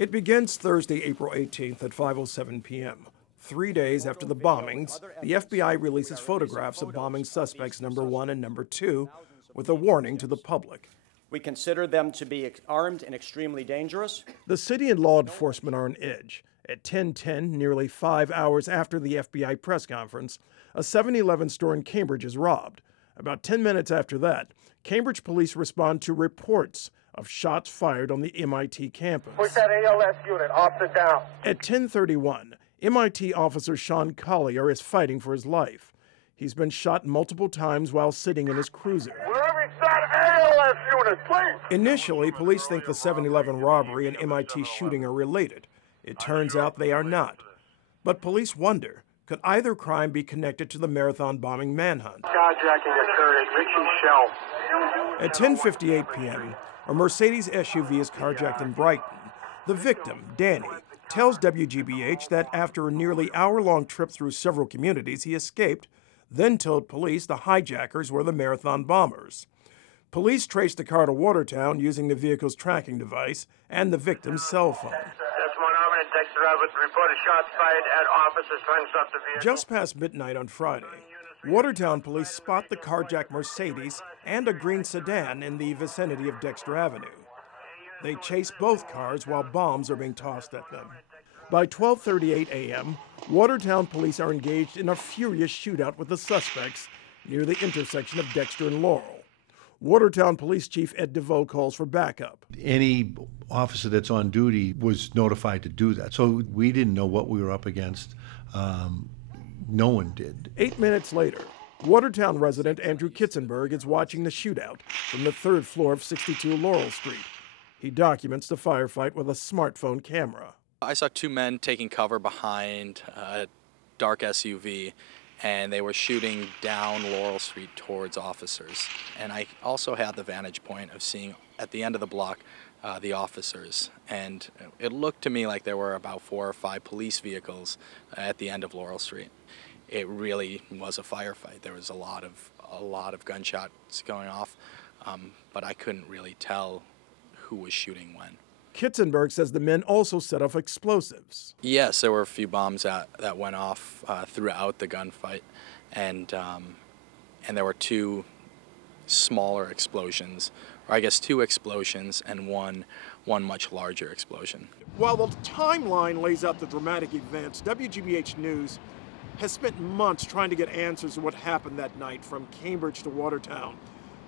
It begins Thursday, April 18th at 5:07 p.m. 3 days after the bombings, the FBI releases photographs of bombing suspects number 1 and number 2 with a warning to the public. We consider them to be armed and extremely dangerous. The city and law enforcement are on edge. At 10:10, nearly 5 hours after the FBI press conference, a 7-Eleven store in Cambridge is robbed. About 10 minutes after that, Cambridge police respond to reports of shots fired on the MIT campus. Push that ALS unit off the down. At 10:31, MIT officer Sean Collier is fighting for his life. He's been shot multiple times while sitting in his cruiser. Wherever it's that ALS unit, please. Initially, police think the 7-Eleven robbery and MIT shooting are related. It turns out they are not. But police wonder, could either crime be connected to the marathon bombing manhunt? Carjacking occurred at Richie Shell. At 10:58 p.m., a Mercedes SUV is carjacked in Brighton. The victim, Danny, tells WGBH that after a nearly hour-long trip through several communities, he escaped, then told police the hijackers were the marathon bombers. Police traced the car to Watertown using the vehicle's tracking device and the victim's cell phone. Just past midnight on Friday, Watertown police spot the carjacked Mercedes and a green sedan in the vicinity of Dexter Avenue. They chase both cars while bombs are being tossed at them. By 12:38 a.m., Watertown police are engaged in a furious shootout with the suspects near the intersection of Dexter and Laurel. Watertown Police Chief Ed DeVoe calls for backup. Any officer that's on duty was notified to do that. So we didn't know what we were up against. No one did. 8 minutes later, Watertown resident Andrew Kitzenberg is watching the shootout from the 3rd floor of 62 Laurel Street. He documents the firefight with a smartphone camera. I saw 2 men taking cover behind a dark SUV, and they were shooting down Laurel Street towards officers. And I also had the vantage point of seeing at the end of the block the officers. And it looked to me like there were about 4 or 5 police vehicles at the end of Laurel Street. It really was a firefight. There was a lot of gunshots going off, but I couldn't really tell who was shooting when. Kitzenberg says the men also set off explosives. Yes, there were a few bombs that went off throughout the gunfight, and there were 2 smaller explosions, or I guess 2 explosions and one much larger explosion. While the timeline lays out the dramatic events, WGBH News has spent months trying to get answers to what happened that night from Cambridge to Watertown.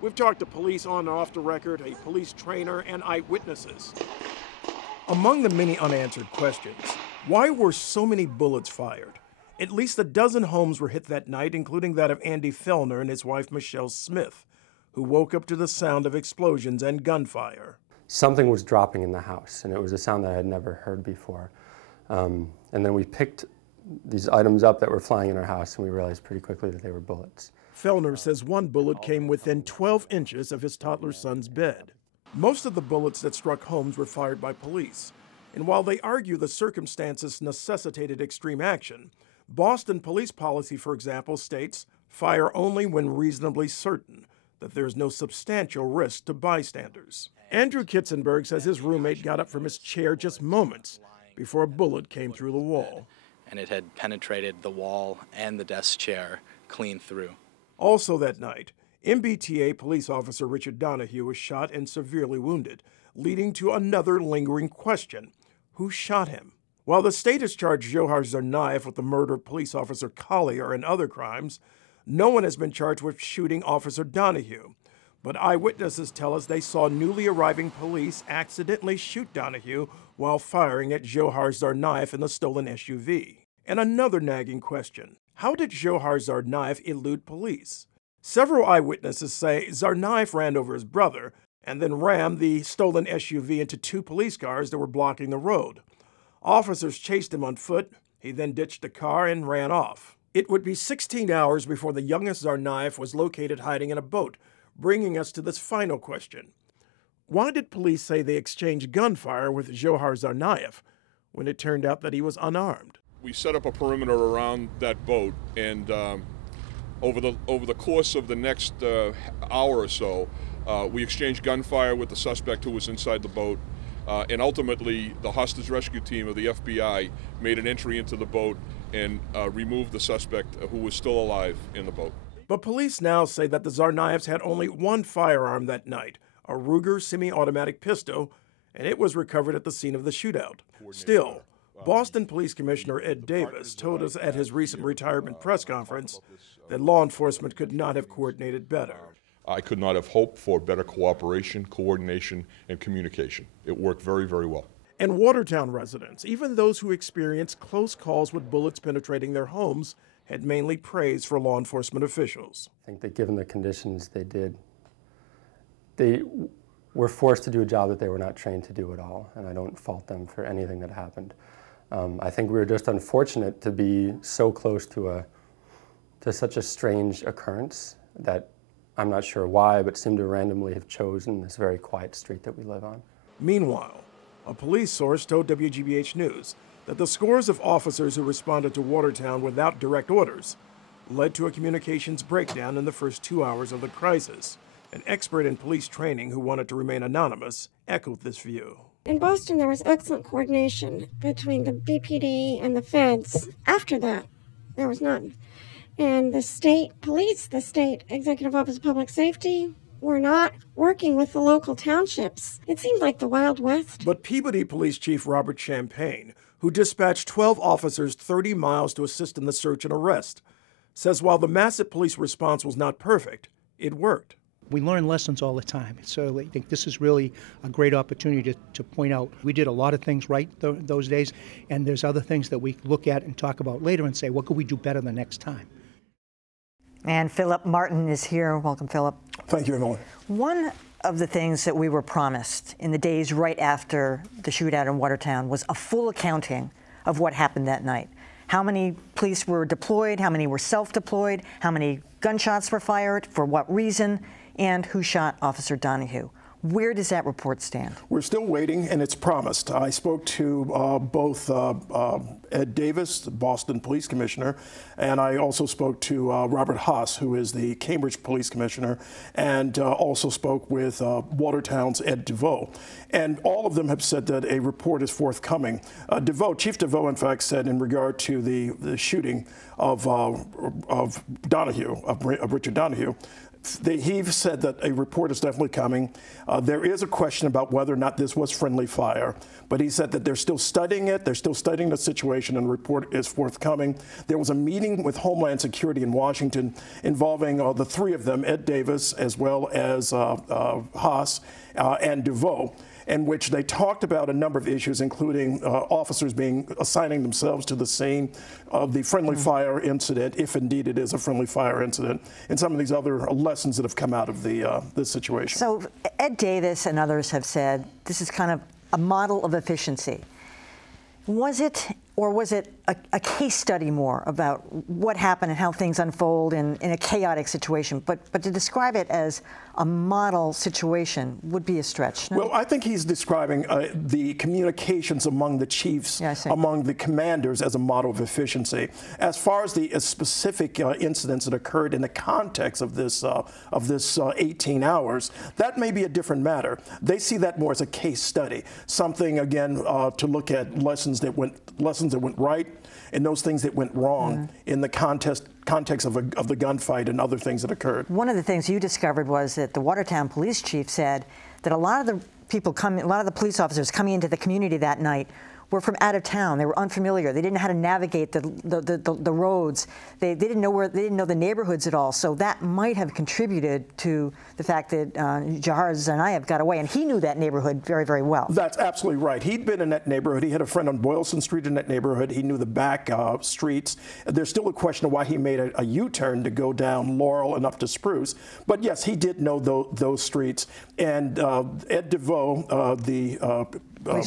We've talked to police on and off the record, a police trainer, and eyewitnesses. Among the many unanswered questions, why were so many bullets fired? At least a dozen homes were hit that night, including that of Andy Fellner and his wife Michelle Smith, who woke up to the sound of explosions and gunfire. Something was dropping in the house, and it was a sound that I had never heard before. And then we picked these items up that were flying in our house, and we realized pretty quickly that they were bullets. Fellner says one bullet came within 12 inches of his toddler son's bed. Most of the bullets that struck homes were fired by police, and while they argue the circumstances necessitated extreme action, Boston police policy, for example, states fire only when reasonably certain that there is no substantial risk to bystanders. Andrew Kitzenberg says his roommate got up from his chair just moments before a bullet came through the wall. And it had penetrated the wall and the desk chair clean through. Also that night, MBTA police officer Richard Donahue was shot and severely wounded, leading to another lingering question: who shot him? While the state has charged Dzhokhar Tsarnaev with the murder of police officer Collier and other crimes, no one has been charged with shooting Officer Donahue. But eyewitnesses tell us they saw newly arriving police accidentally shoot Donahue while firing at Dzhokhar Tsarnaev in the stolen SUV. And another nagging question: how did Dzhokhar Tsarnaev elude police? Several eyewitnesses say Tsarnaev ran over his brother and then rammed the stolen SUV into 2 police cars that were blocking the road. Officers chased him on foot. He then ditched the car and ran off. It would be 16 hours before the youngest Tsarnaev was located hiding in a boat, bringing us to this final question. Why did police say they exchanged gunfire with Dzhokhar Tsarnaev when it turned out that he was unarmed? We set up a perimeter around that boat, and over the course of the next hour or so, we exchanged gunfire with the suspect who was inside the boat. And ultimately, the hostage rescue team of the FBI made an entry into the boat and removed the suspect who was still alive in the boat. But police now say that the Tsarnaevs had only one firearm that night, a Ruger semi-automatic pistol, and it was recovered at the scene of the shootout. Still, Boston Police Commissioner Ed Davis told us at his recent retirement press conference that law enforcement could not have coordinated better. I could not have hoped for better cooperation, coordination, and communication. It worked very, very well. And Watertown residents, even those who experienced close calls with bullets penetrating their homes, had mainly praise for law enforcement officials. I think that given the conditions they were forced to do a job that they were not trained to do at all, and I don't fault them for anything that happened. I think we were just unfortunate to be so close to such a strange occurrence that I'm not sure why, but seemed to randomly have chosen this very quiet street that we live on. Meanwhile, a police source told WGBH News that the scores of officers who responded to Watertown without direct orders led to a communications breakdown in the first 2 hours of the crisis. An expert in police training who wanted to remain anonymous echoed this view. In Boston, there was excellent coordination between the BPD and the feds. After that, there was none. And the state police, the state executive office of public safety, were not working with the local townships. It seemed like the Wild West. But Peabody Police Chief Robert Champagne, who dispatched 12 officers 30 miles to assist in the search and arrest, says while the massive police response was not perfect, it worked. We learn lessons all the time, so I think this is really a great opportunity to point out we did a lot of things right those days, and there's other things that we look at and talk about later and say, what could we do better the next time? And Phillip Martin is here. Welcome, Phillip. Thank you, Emily. One of the things that we were promised in the days right after the shootout in Watertown was a full accounting of what happened that night. How many police were deployed, how many were self-deployed, how many gunshots were fired, for what reason, and who shot Officer Donahue. Where does that report stand? We're still waiting, and it's promised. I spoke to both Ed Davis, the Boston Police Commissioner, and I also spoke to Robert Haas, who is the Cambridge Police Commissioner, and also spoke with Watertown's Ed DeVoe. And all of them have said that a report is forthcoming. Chief DeVoe, in fact, said in regard to the shooting of Donahue, of Richard Donahue, he said that a report is definitely coming. There is a question about whether or not this was friendly fire, but he said that they're still studying it, they're still studying the situation, and a report is forthcoming. There was a meeting with Homeland Security in Washington involving the three of them, Ed Davis, as well as Haas and DeVoe, in which they talked about a number of issues, including officers assigning themselves to the scene of the friendly fire incident, if indeed it is a friendly fire incident, and some of these other lessons that have come out of this situation. So Ed Davis and others have said this is kind of a model of efficiency. Was it, or was it a case study more about what happened and how things unfold in a chaotic situation? But to describe it as a model situation would be a stretch. No? Well, I think he's describing the communications among the chiefs, among the commanders, as a model of efficiency. As far as the specific incidents that occurred in the context of this 18 hours, that may be a different matter. They see that more as a case study, something again to look at lessons that went right and those things that went wrong in the context of the gunfight and other things that occurred. One of the things you discovered was that the Watertown police chief said that a lot of the police officers coming into the community that night were from out of town. They were unfamiliar. They didn't know how to navigate the roads. They didn't know the neighborhoods at all. So that might have contributed to the fact that Dzhokhar Tsarnaev got away, and he knew that neighborhood very, very well. That's absolutely right. He'd been in that neighborhood. He had a friend on Boylston Street in that neighborhood. He knew the back streets. There's still a question of why he made a U-turn to go down Laurel and up to Spruce. But yes, he did know those streets. And Ed DeVoe, the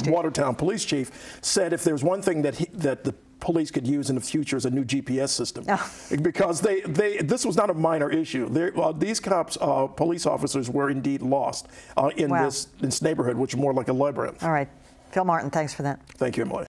Watertown police chief, said if there's one thing that the police could use in the future is a new GPS system, because this was not a minor issue. These police officers were indeed lost in this neighborhood, which is more like a labyrinth. All right, Phil Martin, thanks for that. Thank you, Emily.